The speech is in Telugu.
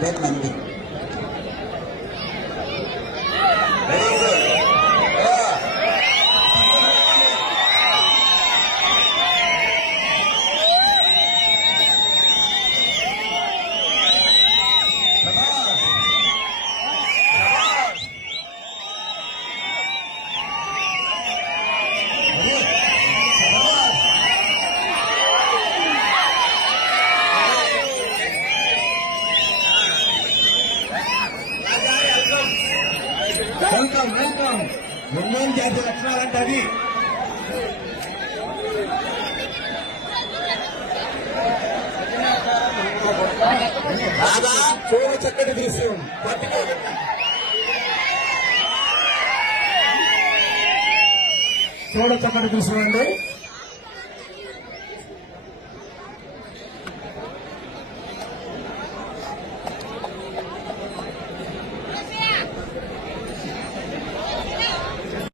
మంది వెల్కమ్ వెల్కమ్ ఒంగోలు జాతి లక్షణాలంటే అది బాగా చూడ చక్కటి దృశ్యం చూడ చక్కటి దృశ్యం అండి.